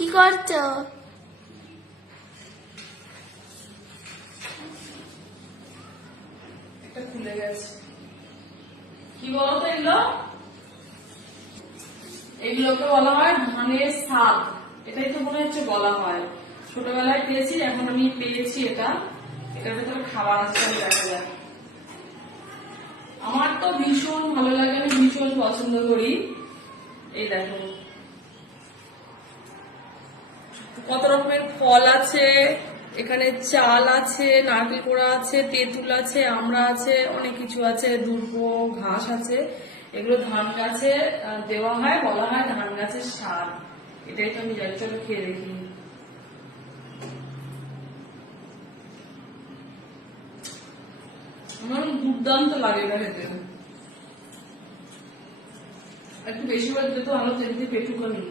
কি করছো? এটা খুলে গেছে। কি বলতো এগুলো? এগুলোকে বলা হয় ধানের শাক। এটাই তো মনে হচ্ছে বলা হয়। ছোটবেলায় পেয়েছি, এখন আমি পেয়েছি এটা। এটার ভেতরে খাবার আছে, দেখা যায়। আমার তো ভীষণ ভালো লাগে, আমি ভীষণ পছন্দ করি। এই দেখো কত রকমের ফল আছে, এখানে চাল আছে, নারকেল কোড়া আছে, তেঁতুল আছে, আমড়া আছে, অনেক কিছু আছে, দুর্ব ঘাস আছে। এগুলো ধান গাছে দেওয়া হয়, বলা হয় ধান গাছের সার। এটাই তো আমি জানি, চলো খেয়ে দেখি। আমার দুর্দান্ত লাগে এটা খেতে। একটু বেশি করে দিলে তো আলো তেমনি পেটুকানি।